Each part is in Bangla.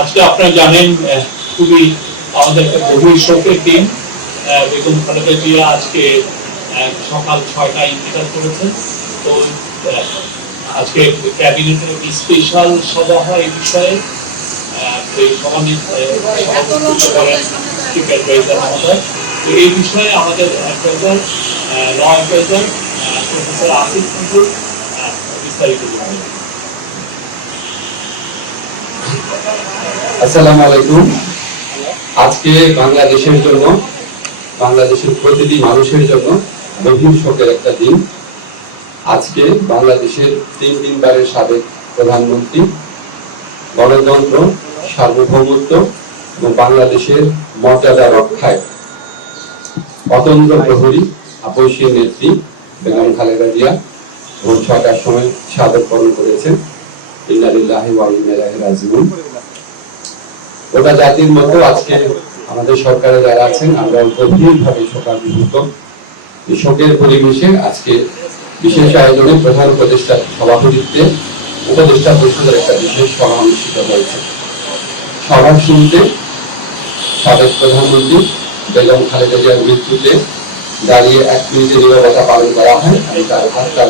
আজকে আপনারা জানেন খুবই আমাদের একটা গভীর শোকের দিন। বেগম খালেদা জিয়া আজকে সকাল 6টায় ইন্তেকাল করেছেন। তো আজকে ক্যাবিনেটের একটি স্পেশাল সভা হয় এই বিষয়ে। এই সভাপতিত্ব করেন চিফ অ্যাডভাইজার মহোদয়। তো এই বিষয়ে আমাদের adviser law adviser professor Asif Nazrul বিস্তারিত জানাবেন। আসসালামু আলাইকুম। আজকে বাংলাদেশের জন্য, বাংলাদেশের প্রতিটি মানুষের জন্য গভীর শোকের একটা দিন। আজকে বাংলাদেশের 3 বারের সাবেক প্রধানমন্ত্রী, গণতন্ত্র, সার্বভৌমত্ব এবং বাংলাদেশের মর্যাদা রক্ষায় অতন্ত্র প্রহরী আপসীয় নেত্রী বেগম খালেদা জিয়া ভোর 6টার সময় শাহাদাত বরণ করেছেন। ইন্না লিল্লাহি ওয়া ইন্না ইলাইহি রাজিউন। গোটা জাতির মতো আজকে আমাদের সরকারে যারা আছেন আমরা গভীরভাবে শোকাভিভূত। এই শোকের পরিবেশে আজকে বিশেষ আয়োজনে প্রধান উপদেষ্টার সভাপতিত্বে উপদেষ্টা পরিষদের একটা বিশেষ সভা অনুষ্ঠিত হয়েছে। সভার শুরুতে সাবেক প্রধানমন্ত্রী বেগম খালেদা জিয়ার মৃত্যুতে দাঁড়িয়ে 1 মিনিটের নীরবতা পালন করা হয়। তার হাতটার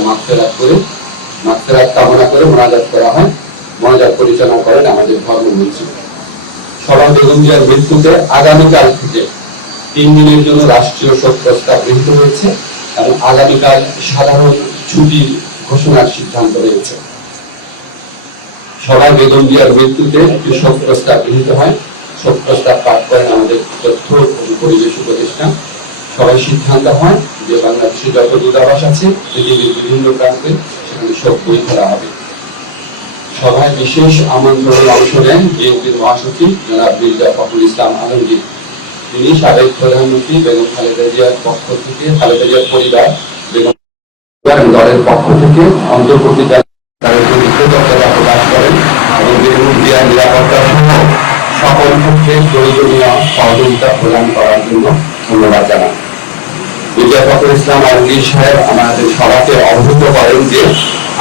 মাগফিরাত কামনা করে মোনাজাত করা হয়। মোনাজাত পরিচালনা করেন আমাদের ধর্মমন্ত্রী। সভা বেগম জিয়ার মৃত্যুতে আগামীকাল থেকে 3 দিনের জন্য রাষ্ট্রীয় শোক প্রস্তাব গৃহীত হয়েছে এবং আগামীকাল সাধারণ ছুটির ঘোষণার সিদ্ধান্ত হয়েছে। সভায় বেগম জিয়ার মৃত্যুতে শোক প্রস্তাব গৃহীত হয়। শোক প্রস্তাব পাঠ করেন আমাদের তথ্য ও পরিবেশ উপদেষ্টা। সবাই সিদ্ধান্ত হয় যে বাংলাদেশে যত দূতাবাস আছে পৃথিবীর বিভিন্ন প্রান্তে সেখানে শোক বই করা হবে। সভায় বিশেষ আমন্ত্রণে অংশ নেন বিএনপির মহাসচিব জনাব মির্জা ফখরুল ইসলাম আলমগীর। তিনি সাবেক প্রধানমন্ত্রী বেগম খালেদা জিয়ার পক্ষ থেকে, খালেদা জিয়ার পরিবার বেগম দলের পক্ষ থেকে অন্তর্বর্তীকালীন কৃতজ্ঞতা প্রকাশ করেন এবং বেগম জিয়ার নিরাপত্তা সহ সকল ক্ষেত্রে প্রয়োজনীয় সহযোগিতা প্রদান করার জন্য ধন্যবাদ জানান। মির্জা ফখরুল ইসলাম আলমগীর সাহেব আমাদের সভাকে অবহিত করেন যে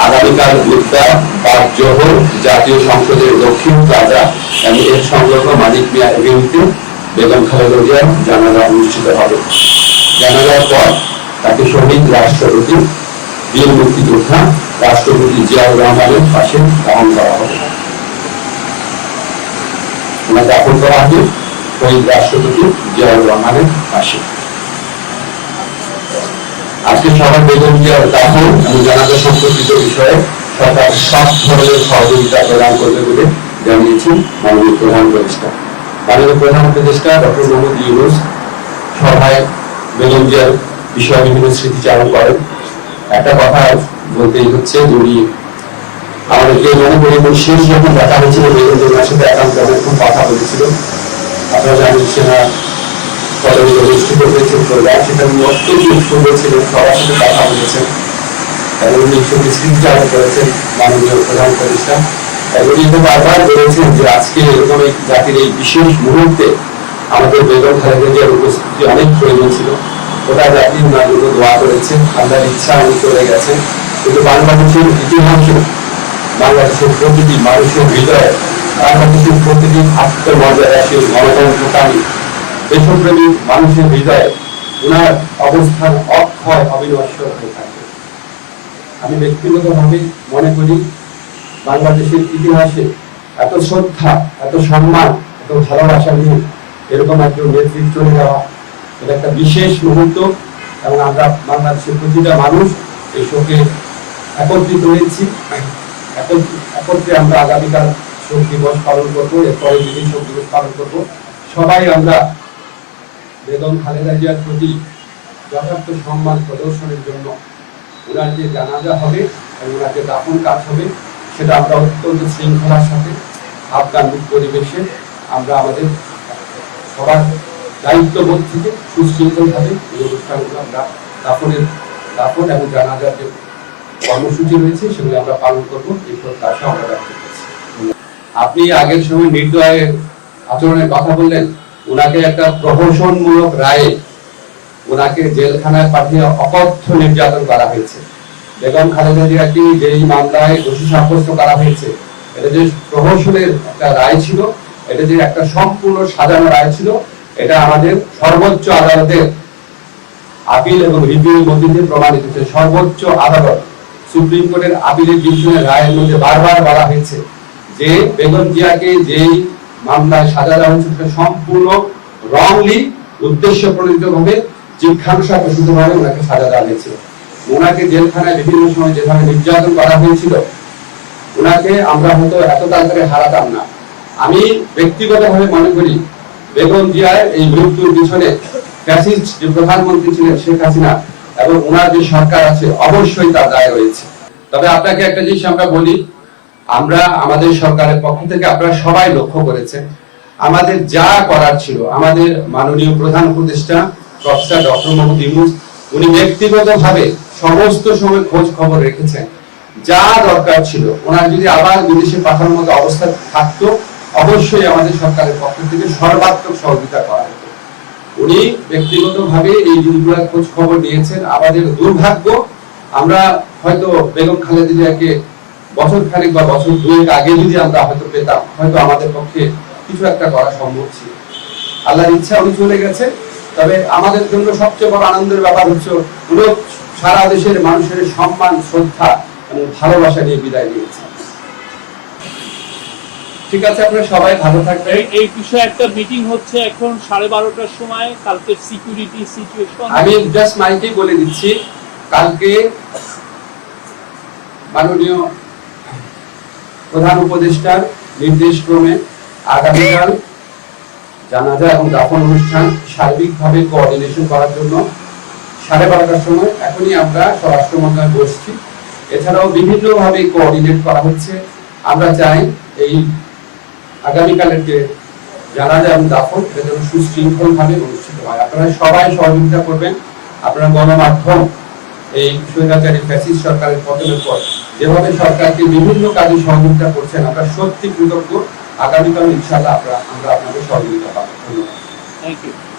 আগামীকাল বুধবার 5 জোহর জাতীয় সংসদের দক্ষিণ প্লাজা এবং এর সংলগ্ন মানিক মিয়া এভিনিউতে বেগম খালেদা জিয়ার জানাজা অনুষ্ঠিত হবে। জানাজার পর তাকে শহীদ রাষ্ট্রপতি, বীর মুক্তিযোদ্ধা রাষ্ট্রপতি জিয়াউর রহমানের পাশে দাফন করা হবে। ওনাকে দাফন করা হবে শহীদ রাষ্ট্রপতি জিয়াউর রহমানের পাশে। আজকে সবাই বেগম জিয়ার দাফন এবং জানাজা সম্পর্কিত বিষয়ে সরকার সব ধরনের সহযোগিতা প্রদান করবে বলে জানিয়েছেন মাননীয় প্রধান উপদেষ্টা। মাননীয় প্রধান উপদেষ্টা ডক্টর মোহাম্মদ ইউনূস সভায় বেগম জিয়ার বিষয়ে বিভিন্ন স্মৃতিচারণ করেন। একটা কথা বলতেই হচ্ছে, যদি আমাদেরকে মনে করি শেষ যখন দেখা হয়েছিল বেগম জিয়ার সাথে একান্ত অনেকক্ষণ কথা বলেছিল। আপনারা জানেন সেনা অনুষ্ঠিত হয়েছে প্রোগ্রাম, সেটা অত্যন্ত সুন্দর ছিল। সবার সাথে কথা বলেছেন এবং উনি স্মৃতিচারণ করেছেন মাননীয় প্রধান উপদেষ্টা। এবং উনি বারবার বলেছেন যে আজকে এরকম এক জাতির এই বিশেষ মুহূর্তে আমাদের বেগম খালেদা জিয়ার উপস্থিতি অনেক প্রয়োজন ছিল। গোটা জাতি ওনার জন্য দোয়া করেছেন, আল্লাহর ইচ্ছা উনি চলে গেছেন। কিন্তু বাংলাদেশের ইতিহাসে, বাংলাদেশের প্রতিটি মানুষের হৃদয়ে, বাংলাদেশের প্রতিটি আত্মমর্যাদাশীল গণতন্ত্রকামী দেশপ্রেমী মানুষের হৃদয়ে ওনার অবস্থান অক্ষয় অবিনশ্বর হয়ে থাকবে। আমি ব্যক্তিগতভাবে মনে করি বাংলাদেশের ইতিহাসে এত শ্রদ্ধা, এত সম্মান, এত ভালোবাসা নিয়ে এরকম একজন নেতৃত্ব চলে যাওয়া, এটা একটা বিশেষ মুহূর্ত। এবং আমরা বাংলাদেশের প্রতিটা মানুষ এই শোকে একত্রিত হয়েছি। একত্রে আমরা আগামীকাল শোক দিবস পালন করবো, এরপরে যেদিন শোক দিবস পালন করবো, সবাই আমরা বেগম খালেদা জিয়ার প্রতি যথার্থ সম্মান প্রদর্শনের জন্য ওনার যে জানাজা হবে এবং ওনার যে দাফন কাজ হবে সেটা আমরা অত্যন্ত শৃঙ্খলার সাথে আফগান পরিবেশে আমরা আমাদের সবার দায়িত্ববোধ থেকে সুশৃঙ্খলভাবে এই অনুষ্ঠানগুলো আমরা দাফন এবং জানাজার যে কর্মসূচি রয়েছে সেগুলো আমরা পালন করবো, এই প্রত্যাশা আমরা ব্যক্ত করছি। আপনি আগের সময় নির্দয় আচরণের কথা বললেন। ওনাকে একটা প্রহসনমূলক রায়ে ওনাকে জেলখানায় পাঠিয়ে অকথ্য নির্যাতন করা হয়েছে। বেগম খালেদা জিয়াকে যেই মামলায় দোষী সাব্যস্ত করা হয়েছে এটা যে প্রহসনের একটা রায় ছিল, এটা যে একটা সম্পূর্ণ সাজানো রায় ছিল, এটা আমাদের সর্বোচ্চ আদালতের আপিল এবং রিভিউর মধ্যে দিয়ে প্রমাণিত হয়েছে। সর্বোচ্চ আদালত সুপ্রিম কোর্টের আপিলের ডিভিশনের রায়ের মধ্যে বারবার বলা হয়েছে যে বেগম জিয়াকে যেই মামলায় সাজা দেওয়া হয়েছে সেটা সম্পূর্ণ রংলি, উদ্দেশ্য প্রণোদিতভাবে, জিজ্ঞাসা প্রসূতভাবে ওনাকে সাজা দেওয়া হয়েছিল। ওনাকে জেলখানায় বিভিন্ন সময় যেভাবে নির্যাতন করা হয়েছিল, ওনাকে আমরা হয়তো এত তাড়াতাড়ি হারাতাম না। আমি ব্যক্তিগতভাবে মনে করি বেগম জিয়ার এই মৃত্যুর পিছনে ফ্যাসিস্ট যে প্রধানমন্ত্রী ছিলেন শেখ হাসিনা এবং ওনার যে সরকার আছে অবশ্যই তার দায় রয়েছে। তবে আপনাকে একটা জিনিস আমরা বলি, আমরা আমাদের সরকারের পক্ষ থেকে আপনারা সবাই লক্ষ্য করেছেন আমাদের যা করার ছিল, আমাদের মাননীয় প্রধান উপদেষ্টা প্রফেসর ডক্টর মোহাম্মদ ইউনূস উনি ব্যক্তিগতভাবে সমস্ত সময় খোঁজ খবর রেখেছেন। যা দরকার ছিল, ওনার যদি আবার বিদেশে পাঠানোর মতো অবস্থা থাকতো অবশ্যই আমাদের সরকারের পক্ষ থেকে সর্বাত্মক সহযোগিতা করা হতো। উনি ব্যক্তিগতভাবে এই জিনিসগুলোর খোঁজ খবর নিয়েছেন। আমাদের দুর্ভাগ্য, আমরা হয়তো বেগম খালেদা জিয়াকে বছর খানেক বা বছর দুয়েক আগে যদি আমরা হয়তো পেতাম, হয়তো আমাদের পক্ষে কিছু একটা করা সম্ভব ছিল। আল্লাহর ইচ্ছা উনি চলে গেছে। তবে আমাদের জন্য সবচেয়ে বড় আনন্দের ব্যাপার হচ্ছে উনি সারা দেশের মানুষের সম্মান, শ্রদ্ধা এবং ভালোবাসা নিয়ে বিদায় নিয়েছে। ঠিক আছে, আপনারা সবাই ভালো থাকবেন। এই বিষয়ে একটা মিটিং হচ্ছে এখন 12:30টার সময়, কালকে সিকিউরিটি সিচুয়েশন আমি জাস্ট মাইকে বলে দিচ্ছি, কালকে মাননীয় প্রধান উপদেষ্টার নির্দেশ ক্রমে আগামীকাল জানাজা এবং দাফন অনুষ্ঠান সার্বিকভাবে কোঅর্ডিনেশন করার জন্য 12:30টার সময় এখনই আমরা স্বরাষ্ট্র মন্ত্রণালয়ে বসছি। এছাড়াও বিভিন্নভাবে কোঅর্ডিনেট করা হচ্ছে। আমরা চাই এই আগামীকালের যে জানাজা এবং দাফন এটা যেন সুশৃঙ্খলভাবে অনুষ্ঠিত হয়। আপনারা সবাই সহযোগিতা করবেন। আপনারা গণমাধ্যম এই স্বৈরাচারী ফ্যাসিস্ট সরকারের পতনের পর যেভাবে সরকারকে বিভিন্ন কাজে সহযোগিতা করছেন, আমরা সত্যি কৃতজ্ঞ। আগামীকাল ইনশাআল্লাহ আমরা আপনাদের সহযোগিতা পাবো। ধন্যবাদ। Thank you.